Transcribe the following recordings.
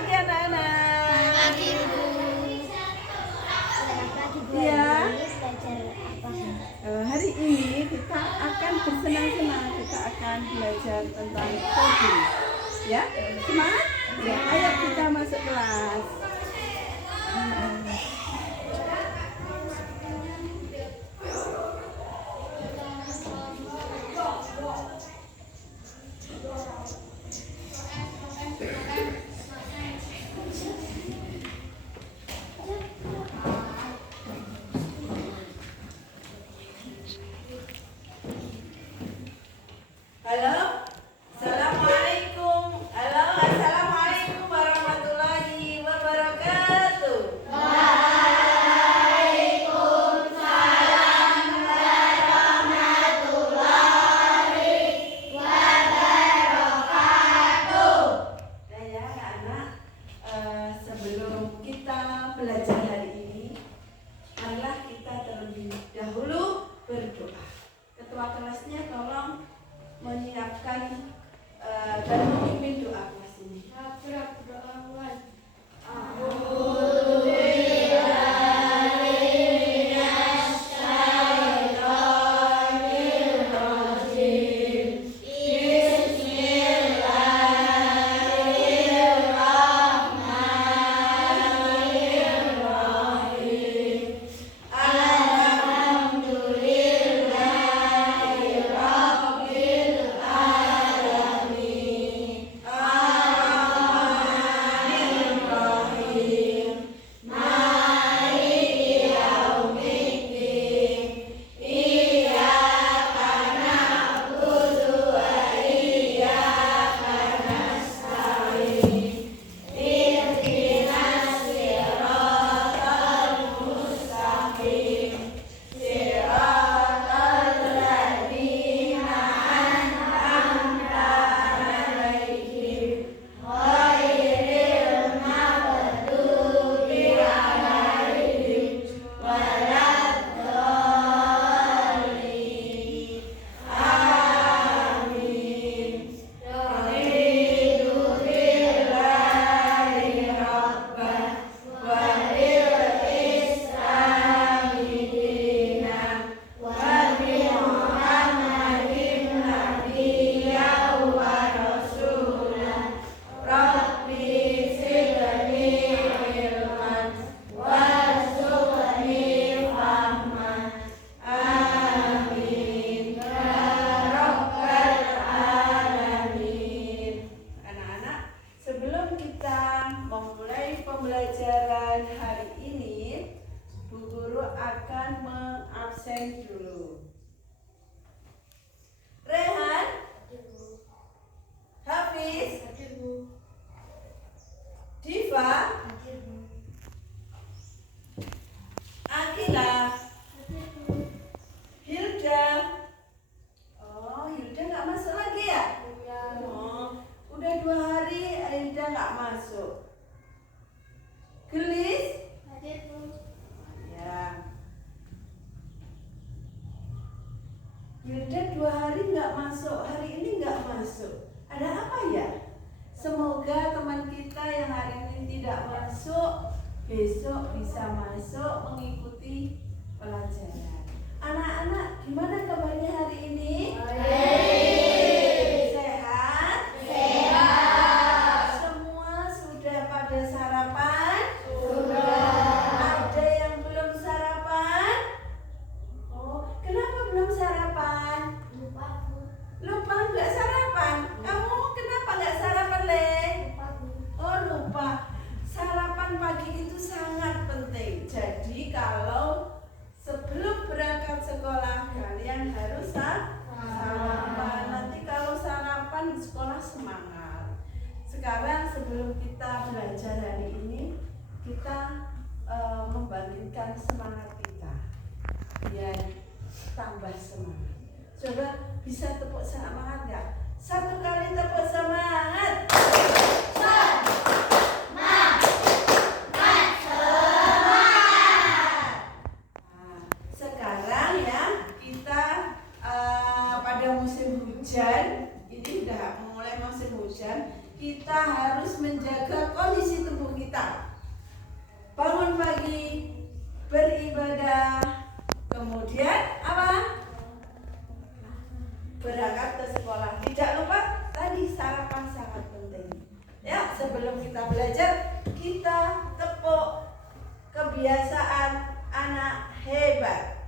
pagi anak-anak. Pagi Bu. Ya. Hari ini kita akan bersenang-senang. Kita akan belajar tentang coding. Ya, semangat? Ya, ayo kita masuk kelas. Halo, assalamualaikum. Halo, assalamualaikum warahmatullahi wabarakatuh. Waalaikumsalam warahmatullahi wabarakatuh. Nah ya anak-anak, sebelum kita belajar hari ini, marilah kita terlebih dahulu berdoa. Ketua kelasnya tolong menyiapkan dan memimpin doa kelas ini. Pembelajaran hari ini, Bu Guru akan mengabsen dulu. Rehan, Hafiz, Diva, Akila, Hilda. Oh, Hilda nggak masuk lagi ya? Oh, udah 2 hari Hilda nggak masuk. Gelis? Ya. Hilda 2 hari nggak masuk, hari ini nggak masuk. Ada apa ya? Semoga teman kita yang hari ini tidak masuk, besok bisa masuk mengikuti pelajaran. Anak-anak, gimana kabarnya hari ini? Sehat? Sehat. Semua sudah pada sarapan? Ada yang belum sarapan? Oh, kenapa belum sarapan? Lupa nggak sarapan? Kamu kenapa nggak sarapan, Le? Oh, lupa. Sarapan pagi itu sangat penting. Jadi kalau sebelum berangkat sekolah kalian harus sarapan. Nanti kalau sarapan di sekolah semangat. Sekarang sebelum kita belajar hari ini, kita membangkitkan semangat kita biar tambah semangat. Coba bisa tepuk semangat nggak? 1 kali tepuk semangat. Sekarang ya kita pada musim hujan, ini udah mulai musim hujan, kita harus harus menjaga kondisi tubuh kita. Bangun pagi, beribadah, kemudian apa? Berangkat ke sekolah. Tidak lupa tadi sarapan sangat penting. Ya, sebelum kita belajar, kita tepuk kebiasaan anak hebat.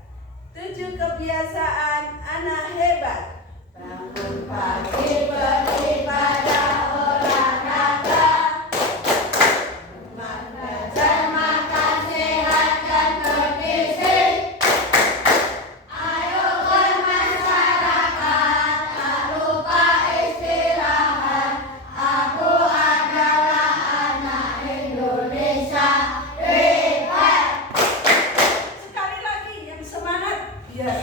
7 kebiasaan anak hebat. Bangun pagi, beribadah, olahraga, belajar, makan sehat dan bergizi. Ayo bermasyarakat, tak lupa istirahat. Aku adalah anak Indonesia hebat. Sekali lagi yang semangat, biar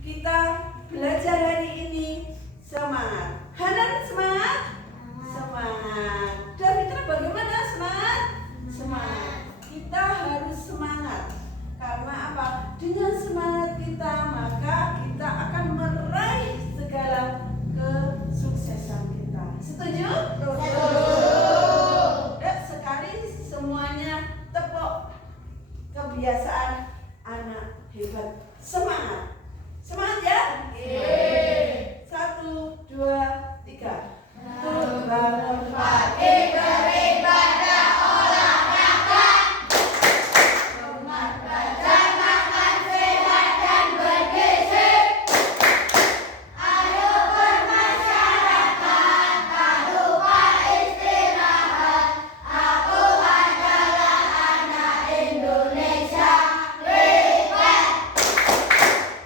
kita belajar hari ini semangat. Hanan semangat? Semangat. Davitra bagaimana semangat? Semangat. Kita harus semangat. Karena apa? Dengan semangat kita, maka kita akan meraih segala kesuksesan kita. Setuju? Ya, sekali semuanya tepuk kebiasaan anak hebat. Semangat. Semangat ya? 1, 2, 3. Bangun pagi, beribadah, olahraga, belajar, makan sehat dan bergizi. Ayo bermasyarakat, tak lupa istirahat. Aku adalah anak Indonesia hebat.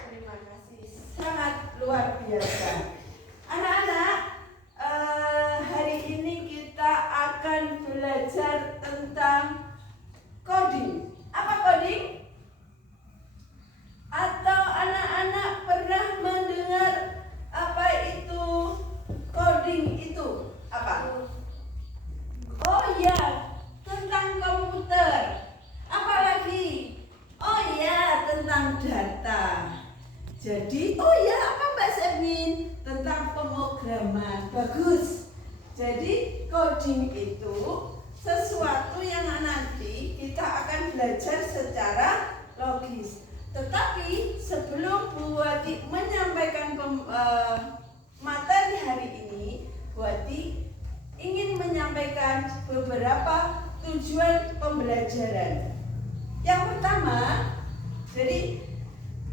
Terima kasih, sangat luar biasa. Anak-anak, hari ini kita akan belajar tentang coding. Apa coding? Atau anak-anak pernah mendengar apa itu coding itu? Apa? Oh ya, tentang komputer. Apalagi? Oh ya, tentang data. Jadi, oh ya, apa Mbak Semin? Tentang pemrograman. Bagus. Jadi, coding itu sesuatu yang nanti kita akan belajar secara logis. Tetapi sebelum Bu Wati menyampaikan materi hari ini, Bu Wati ingin menyampaikan beberapa tujuan pembelajaran. Yang pertama, jadi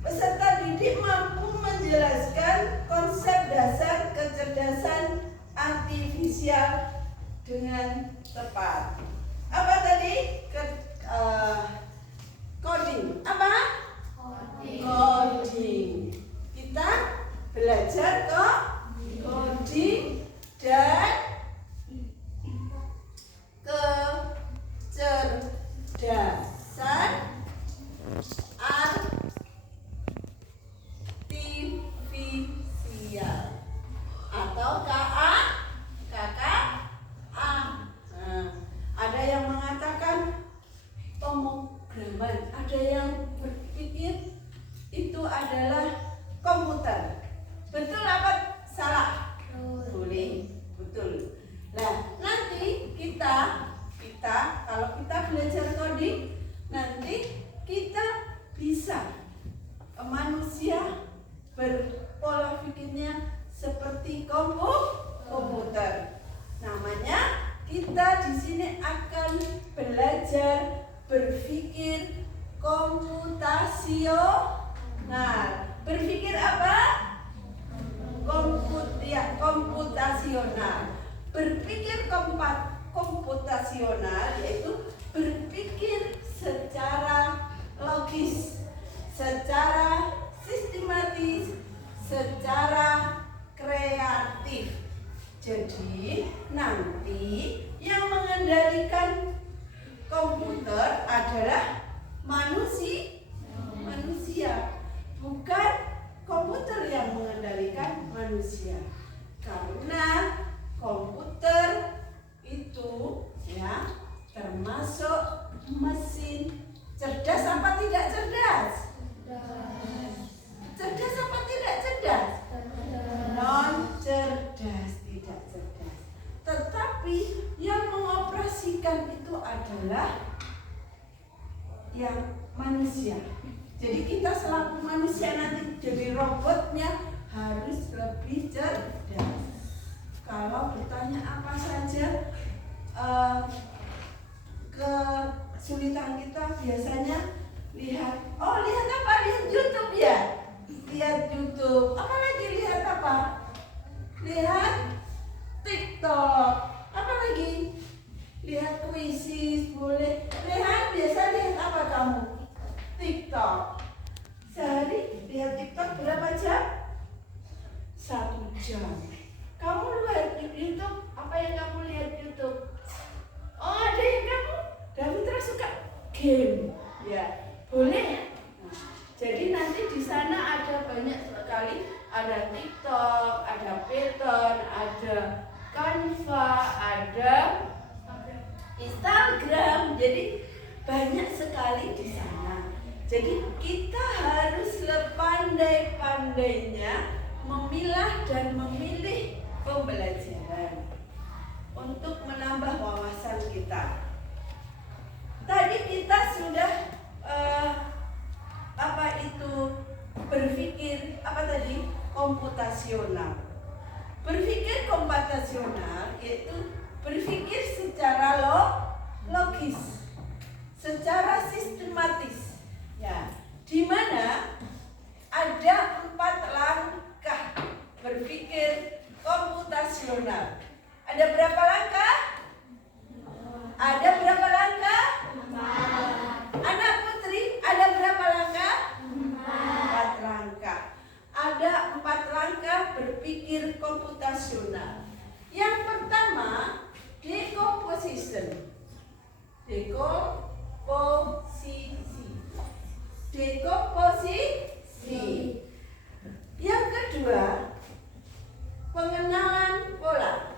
peserta didik mampu menjelaskan konsep dasar kecerdasan artifisial dengan tepat. Apa tadi? Coding. Apa? Coding. Kita belajar coding dan kecerdasan artifisial atau KA. Ada yang mengatakan pemrograman, ada yang berpikir itu adalah komputer. Betul apa salah? Boleh, betul. Nah, nanti kita kalau kita belajar coding, nanti kita bisa manusia berpola pikirnya seperti komputer. Namanya kita di sini akan belajar berpikir komputasional. Berpikir apa? Komputasional. Berpikir komputasional yaitu berpikir secara logis, secara sistematis, secara kreatif. Jadi nanti yang mengendalikan komputer adalah manusia, bukan komputer yang mengendalikan manusia. Karena komputer itu ya termasuk mesin cerdas apa tidak cerdas? Cerdas apa tidak cerdas? Non cerdas, tidak cerdas. Tetapi yang pastikan itu adalah yang manusia. Jadi kita selaku manusia nanti jadi robotnya harus lebih cerdas. Kalau bertanya apa saja, kesulitan kita biasanya lihat apa? Lihat YouTube ya. Lihat YouTube. Apalagi lihat apa? Lihat TikTok. Apalagi lihat kuisis boleh. Lihat apa kamu? TikTok. Sehari lihat TikTok berapa jam? 1 jam. Kamu lihat YouTube, apa yang kamu lihat YouTube? Oh, ada yang kamu Davitra suka game. Ya, boleh. Nah, jadi nanti di sana ada banyak sekali, ada TikTok, ada Python, ada Canva, ada Instagram. Jadi banyak sekali di sana. Jadi kita harus sepandai-pandainya memilah dan memilih pembelajaran untuk menambah wawasan kita. Tadi kita sudah berpikir komputasional. Berpikir komputasional yaitu berpikir secara logis, secara sistematis. Ya, di mana ada 4 langkah berpikir komputasional. Ada berapa langkah? Ada berapa langkah? 4. Anak putri, ada berapa langkah? 4 langkah. Ada 4 langkah berpikir komputasional. Yang pertama, decomposition. Dekomposisi. Yang kedua, pengenalan pola.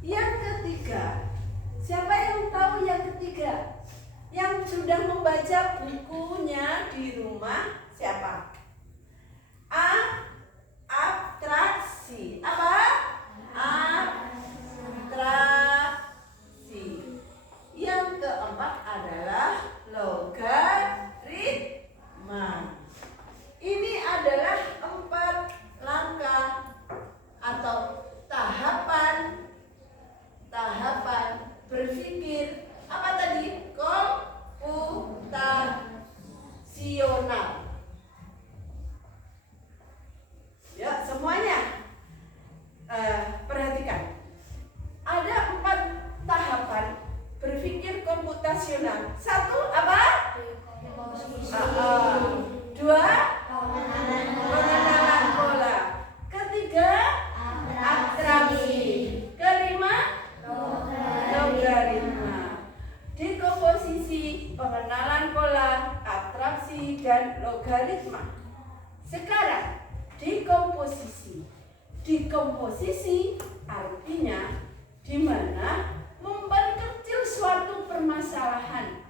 Yang ketiga, siapa yang tahu yang ketiga? Yang sudah membaca bukunya di rumah siapa? Abstraksi. Apa? Abstraksi. Yang keempat adalah logaritma. Ini adalah 4 langkah atau tahapan berpikir apa tadi? Komputasional. Ya, semuanya perhatikan. Ada 4 tahapan berpikir komputasional. 1 apa? 2 pengenalan pola. Ketiga, abstraksi. Kelima, logaritma. Dekomposisi, pengenalan pola, abstraksi, dan logaritma. Sekarang, dekomposisi. Dekomposisi artinya di mana memperkecil suatu permasalahan.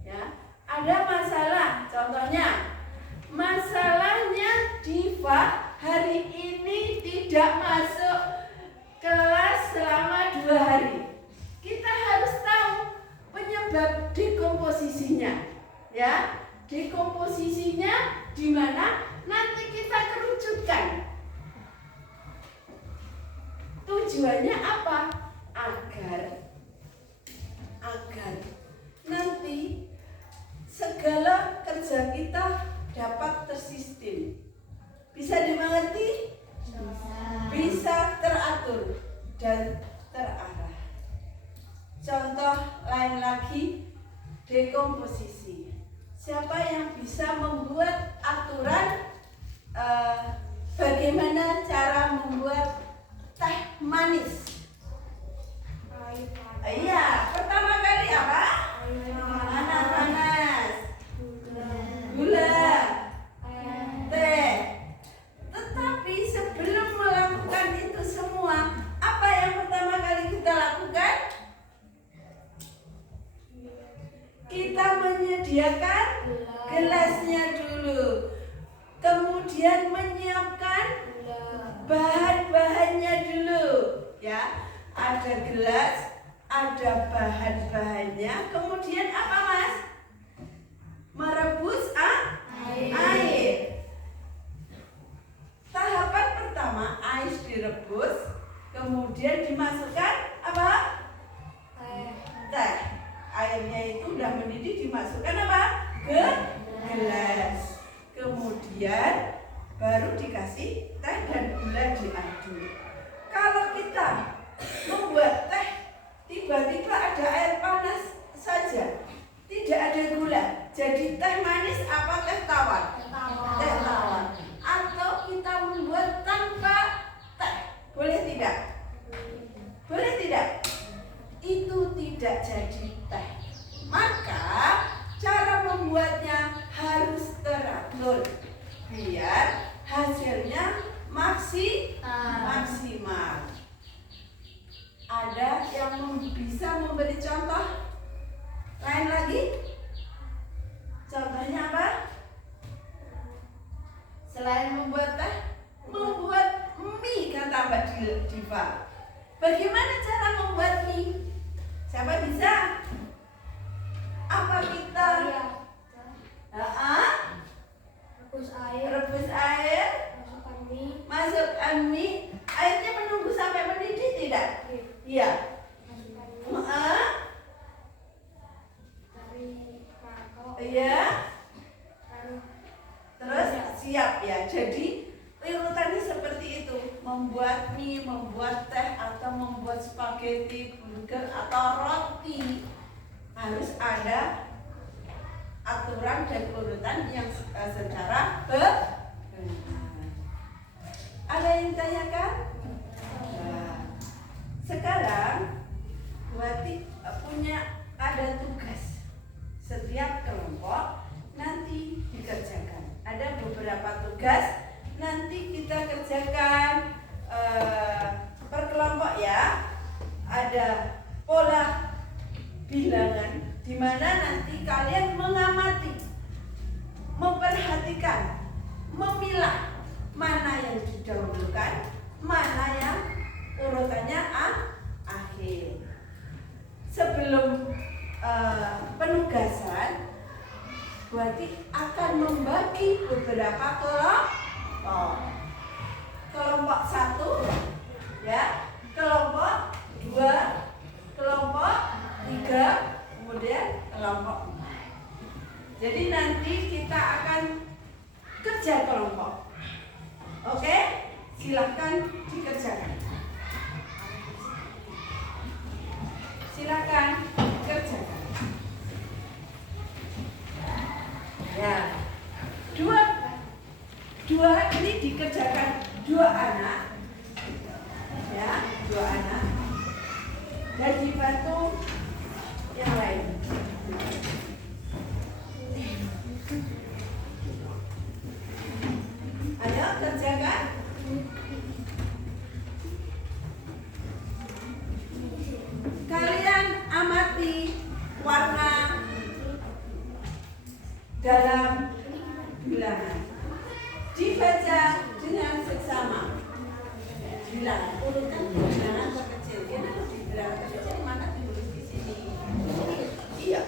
Ya, ada masalah. Contohnya, masalahnya Diva hari ini tidak masuk kelas selama 2 hari. Kita harus tahu penyebab dekomposisinya. Ya, dekomposisinya di mana? Nanti kita kerucutkan. Tujuannya apa? Agar nanti segala kerja kita dapat tersistem. Bisa dimengerti? Bisa teratur dan terarah. Contoh lain lagi, dekomposisi. Siapa yang bisa membuat aturan bagaimana cara membuat teh manis? Iya, pertama kali apa? Panas, gula, teh. Tetapi sebelum melakukan itu semua, apa yang pertama kali kita lakukan? Kita menyediakan gelasnya dulu, kemudian menyiapkan bahan-bahannya ya. Ada gelas, ada bahan-bahannya. Kemudian apa Mas? Merebus air. Tahapan pertama, air direbus, kemudian dimasukkan apa? Teh. Airnya itu udah mendidih, dimasukkan apa? Ke gelas. Kemudian baru dikasih teh dan gula diaduk. Kalau kita membuat teh, tiba-tiba ada air panas saja, tidak ada gula, jadi teh manis apa teh tawar? Teh tawar. Atau kita membuat tanpa teh, boleh tidak? Boleh tidak? Itu tidak jadi teh. Maka cara membuatnya harus teratur biar hasilnya maksimal. Ada yang bisa memberi contoh lain lagi? Contohnya apa? Selain membuat teh, membuat mie, kata Mbak Diva. Bagaimana cara membuat mie? Siapa bisa? Apa kita? Rebus air, masukkan mie. Airnya menunggu sampai mendidih tidak? Iya. Iya. Terus siap ya. Jadi urutannya seperti itu. Membuat mie, membuat teh, atau membuat spaghetti, burger, atau roti, harus ada aturan dan urutan yang secara benar. Ada yang ditanyakan? Nah, sekarang Wati punya ada tugas. Setiap kelompok nanti dikerjakan. Ada beberapa tugas nanti kita kerjakan per kelompok ya. Ada pola bilangan di mana nanti kalian mengamati, memperhatikan, memilah mana yang didahulukan, mana yang urutannya akhir. Sebelum penugasan, berarti akan membagi beberapa kelompok. Kelompok 1 ya, kelompok 2, kelompok 3, kemudian kelompok 4. Jadi nanti kita akan kerja kelompok. Oke? Silakan dikerjakan. Silakan kerjakan. Ya. Dua ini dikerjakan 2 anak. Ya, 2 anak. Dan dibantu yang lain. Ayo kerjakan. Kalian amati warna dalam bilangan. Dibaca dengan seksama. Bilangan, urutan bilangan terkecil. Ini harus di bilangan terkecil, mana ditulis di sini. Iya.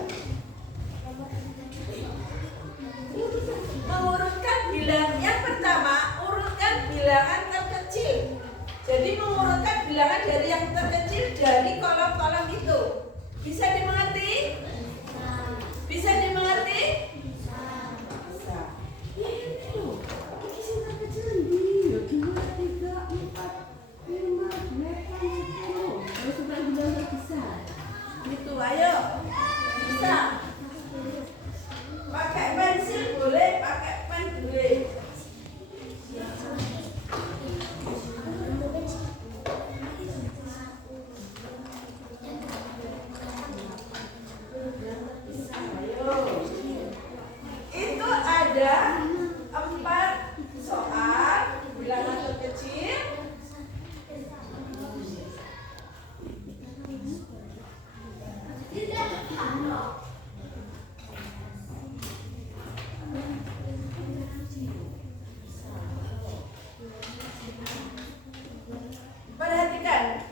Mengurutkan bilangan yang pertama, urutkan bilangan terkecil. Jadi mengurutkan bilangan dari yang terkecil dari kolom-kolom itu. Bisa dimengerti? Bisa dimengerti? Bisa. Ini loh, ini sih terkecil nih. 2, 3, 4, 5, 8, 10. Terus sudah bilang bisa. Itu ayo. Bisa. Pakai pensil boleh, pakai pen boleh. Itu ada 4 soal bilangan terkecil. Perhatikan,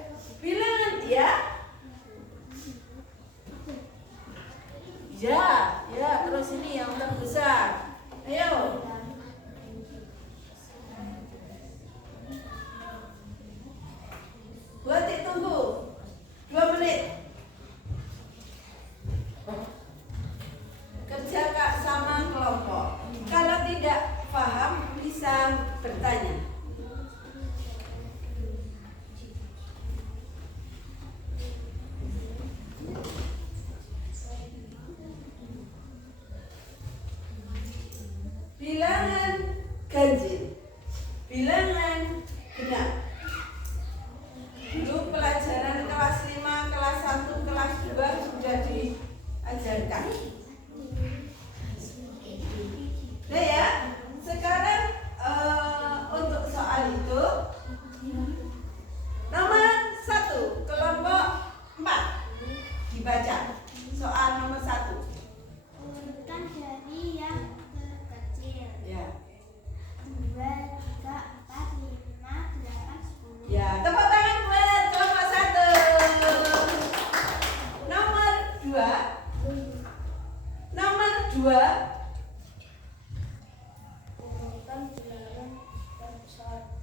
Ya, tepuk tangan buat kelompok 1. Nomor 2. Nomor 2. Urutan bilangan terbesar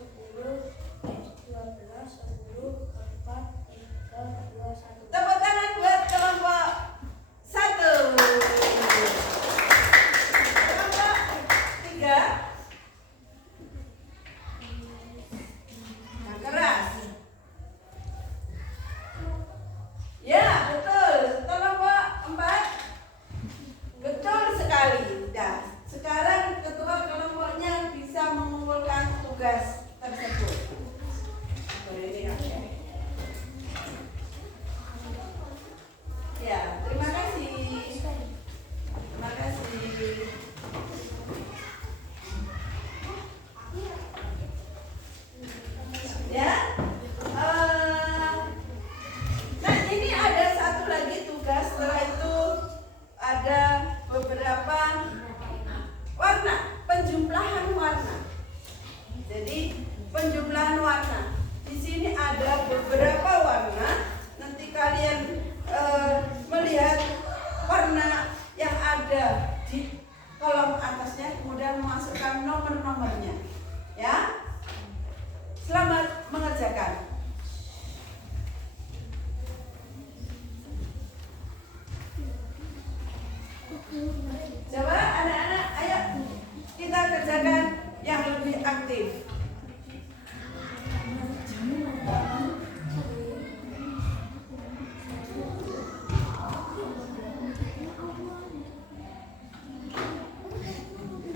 10, 12, 10, 4, 3, 2, 1. Tepuk tangan buat kelompok 1. Kelompok 3. Yang keras. Ya, betul. Kelompok 4. Betul sekali. Nah, sekarang ketua kelompoknya bisa mengumpulkan tugas tersebut. Ya, terima kasih. Terima kasih. Ya. Nah, ini ada satu lagi tugas. Setelah itu ada beberapa warna, penjumlahan warna. Jadi penjumlahan warna. Di sini ada beberapa warna. Nanti kalian melihat warna yang ada di kolom atasnya, kemudian memasukkan nomor-nomornya. Ya. Selamat mengerjakan. Coba anak-anak, ayo kita kerjakan yang lebih aktif.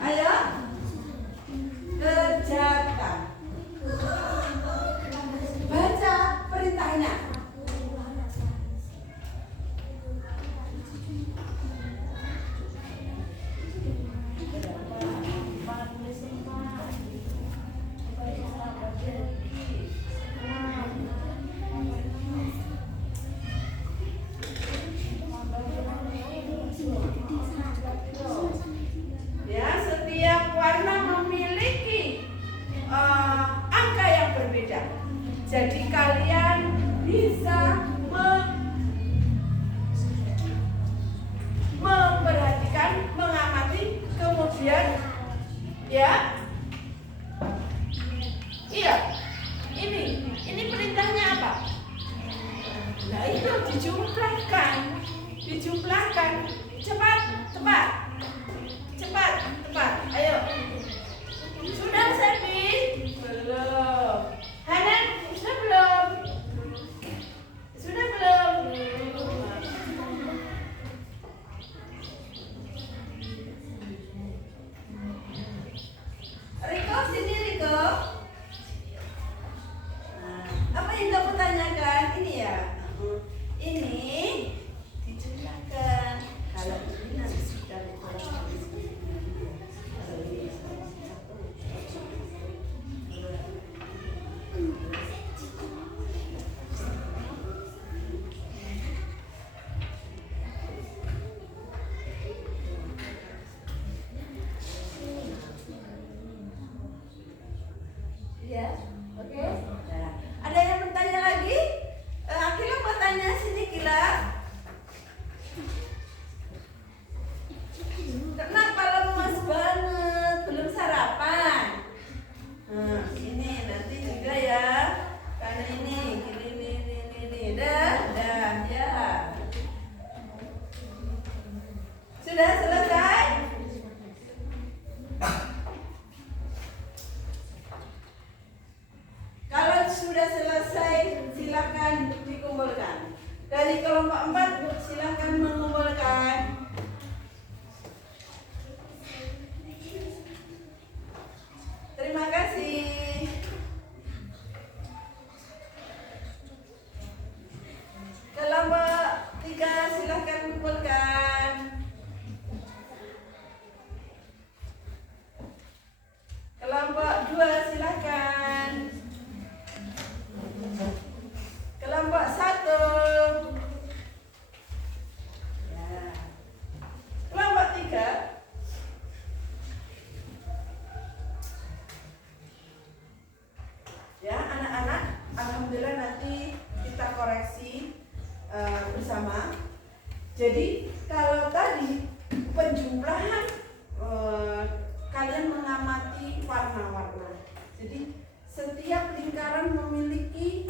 Ayo kerjakan. Baca perintahnya. Ya, setiap warna memiliki angka yang berbeda. Jadi kalian bisa memperhatikan, mengamati, kemudian ya. Iya. Ini perintahnya apa? Nah, itu dijumlahkan. Cepat. Ayo. Sudah, Sepi? Belum. Hanan, sudah belum? Sudah belum? Riko, sini Riko. Nah, apa yang kamu tanyakan? Ini ya. Ini dijumlahkan. Kalau ini nanti sudah dikurang. Ya, oke. Nah, ada yang bertanya lagi? Akila mau tanya, sini Kila. Kenapa lemas banget? Belum sarapan? Nah, ini nanti juga ya. Karena ini. Dah, ya. Sudah selesai? Kalau sudah selesai, silakan dikumpulkan. Dari kelompok 4, silakan mengumpulkan. Terima kasih. Kelompok 3, silakan kumpulkan. Kelompok 2, silakan. Kelompok 1. Ya. alhamdulillah nanti kita koreksi bersama. Jadi kalau tadi penjumlahan kalian mengamati warna-warna. Jadi setiap lingkaran memiliki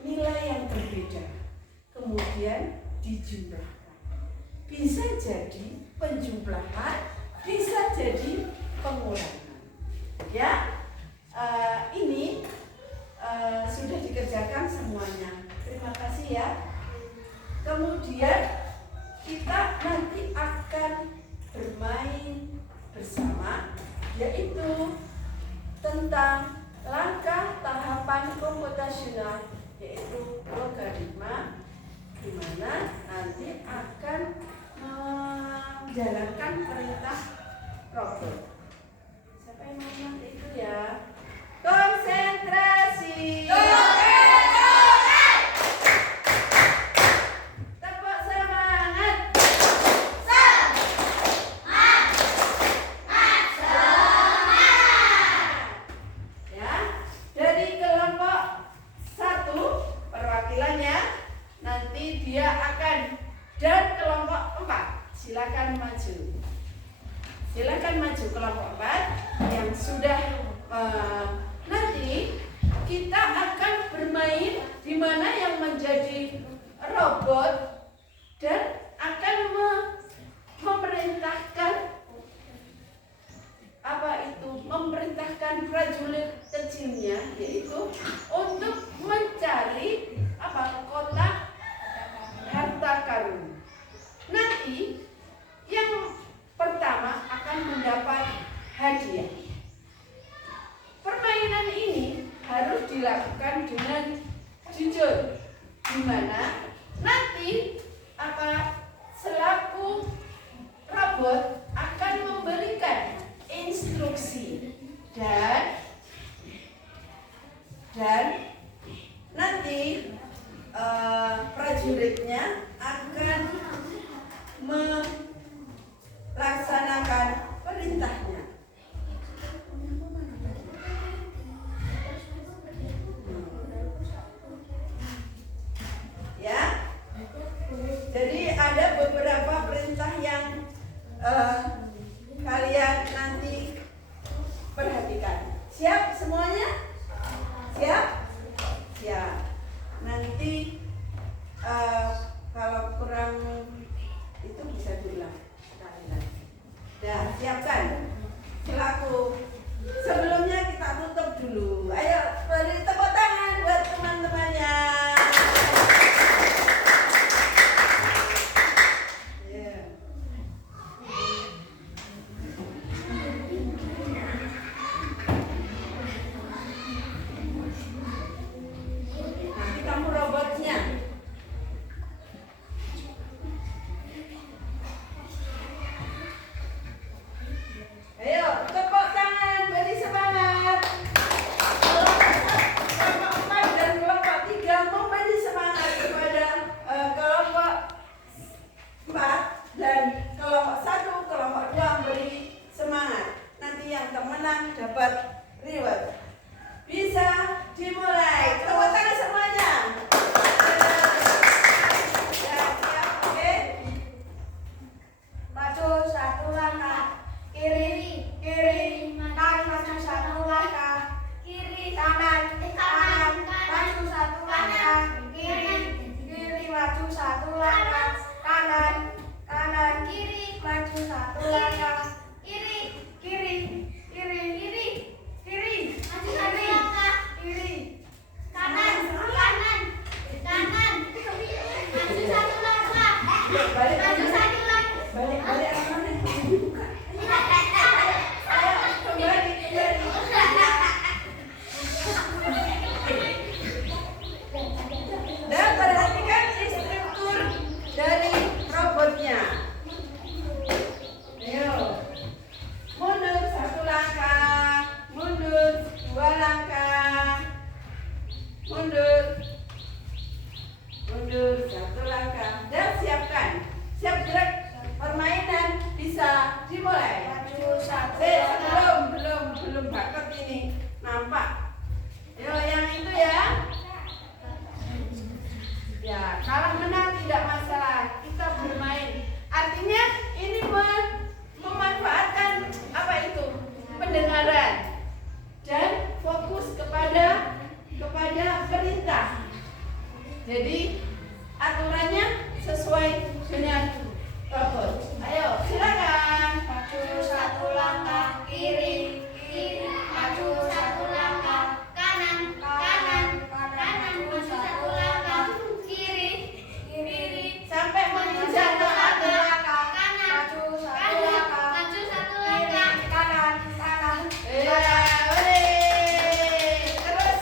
nilai yang berbeda. Kemudian dijumlahkan. Bisa jadi penjumlahan, bisa jadi pengurangan. Ya, ini sudah dikerjakan semuanya. Terima kasih ya. Kemudian kita nanti akan bermain bersama, yaitu tentang langkah tahapan komputasional, yaitu logaritma, di mana nanti akan menjalankan perintah robot. Siapa yang mau nanti itu ya? Konsentrasi. Tepuk semangat. Ya, dari kelompok 1 perwakilannya nanti dia akan, dan kelompok 4 silakan maju. Silakan maju kelompok 4 yang sudah nanti kita akan bermain di mana yang menjadi robot dan akan memerintahkan memerintahkan prajurit kecilnya, yaitu untuk mencari kotak harta karun. Nanti yang pertama akan mendapat hadiah. Permainan ini harus dilakukan dengan jujur, di mana nanti selaku robot akan memberikan instruksi dan nanti prajuritnya akan melaksanakan perintahnya. Ya, jadi ada beberapa perintah yang kalian nanti perhatikan. Siap semuanya? Siap? Siap. Nanti kalau kurang itu bisa diulang sekali lagi. Dah, siapkan. Selaku sebelumnya kita tutup dulu. Ayo beri tepuk tangan buat teman-temannya. Dapat reward. Bisa dimulai. Tepuk tangan semuanya. Ya, siap, oke. Maju 1 langkah, kiri, tarik maju 1 langkah, kiri, kanan, maju 1 langkah, kiri, maju 1 langkah, kanan, kiri, maju 1 langkah, kiri, perhatikan instruktur dari robotnya. Ayo. Jadi aturannya sesuai dengan robot. Ayo silakan. Maju satu langkah kiri, kiri. Maju satu langkah kanan, kanan, kanan. Maju satu langkah kiri, kiri. Sampai Maju menuju satu ke langkah kanan, maju satu langkah, maju satu langkah kanan, kanan. iya, boleh. Terus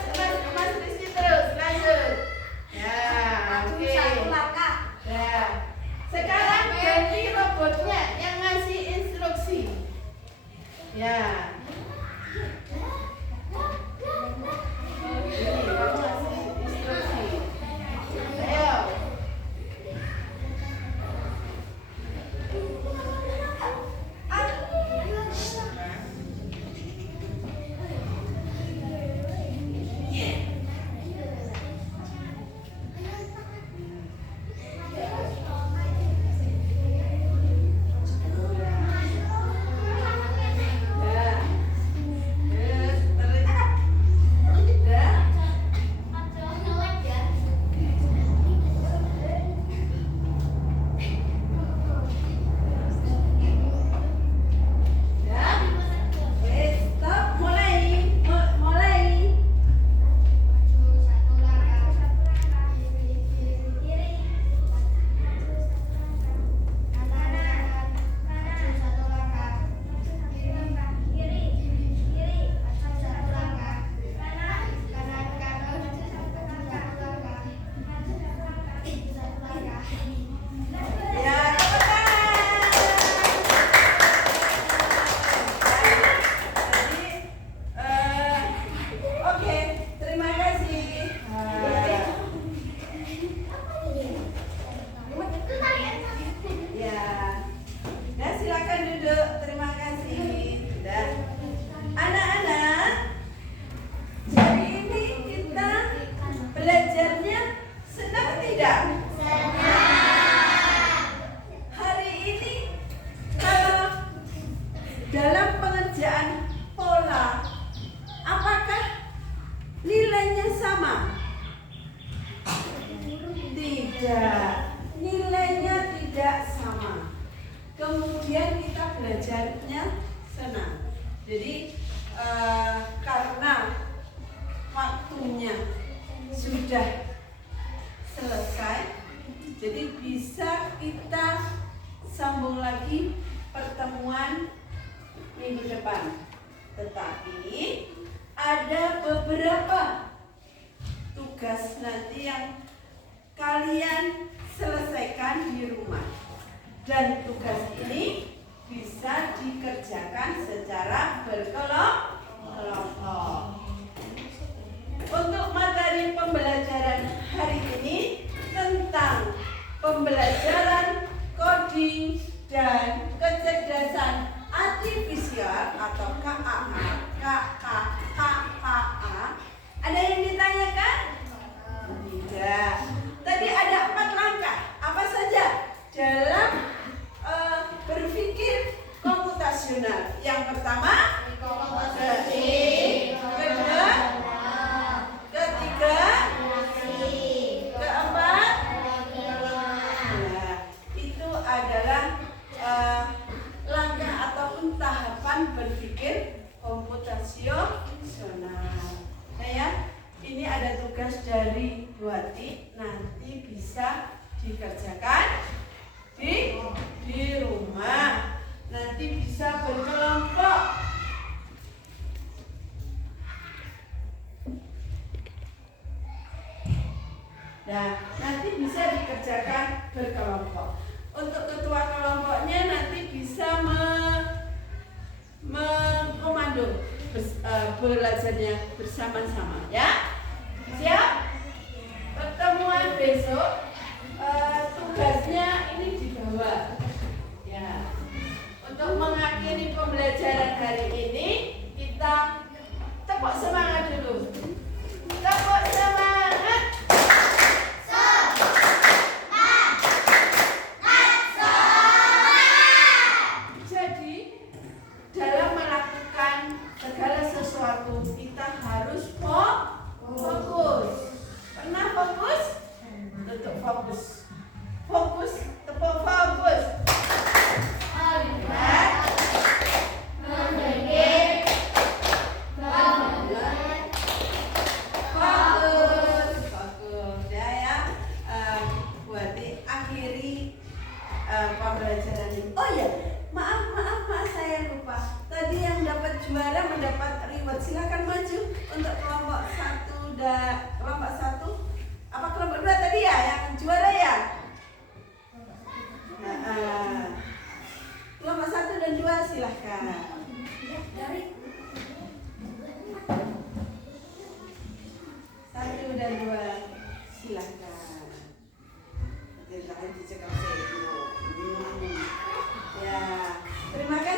Mas Rizky terus lanjut. Ya, Maju oke. satu langkah. Ya. Sekarang ganti robotnya yang ngasih instruksi. Ya. Ini kamu ngasih instruksi. Ayo. Ya. kemudian kita belajarnya senang. Jadi karena waktunya sudah selesai, jadi bisa kita sambung lagi pertemuan minggu depan. Tetapi ada beberapa tugas nanti yang kalian selesaikan di rumah, dan tugas ini bisa dikerjakan secara berkelompok. Untuk materi pembelajaran hari ini tentang pembelajaran coding dan kecerdasan artifisial atau KAA. Ada yang ditanyakan? Tidak. Tadi ada 4 langkah. Apa saja dalam berpikir komputasional? Yang pertama, ketik. Kedua, ketiga, keempat. Nah, itu adalah langkah ataupun tahapan berpikir komputasional. Nah ya, ini ada tugas dari Bu Ati, nanti bisa dikerjakan di rumah. Nanti bisa berkelompok. Nah, nanti bisa dikerjakan berkelompok. Untuk ketua kelompoknya nanti bisa mengkomando belajarnya bersama-sama, ya. Siap? Pertemuan besok tugasnya ini dibawa, ya. Untuk mengakhiri pembelajaran hari ini, kita tepuk semangat dulu. Tepuk semangat. Jadi dalam melakukan segala sesuatu kita harus dan dua. Silahkan. Nanti dicekap saya. Ya, terima kasih.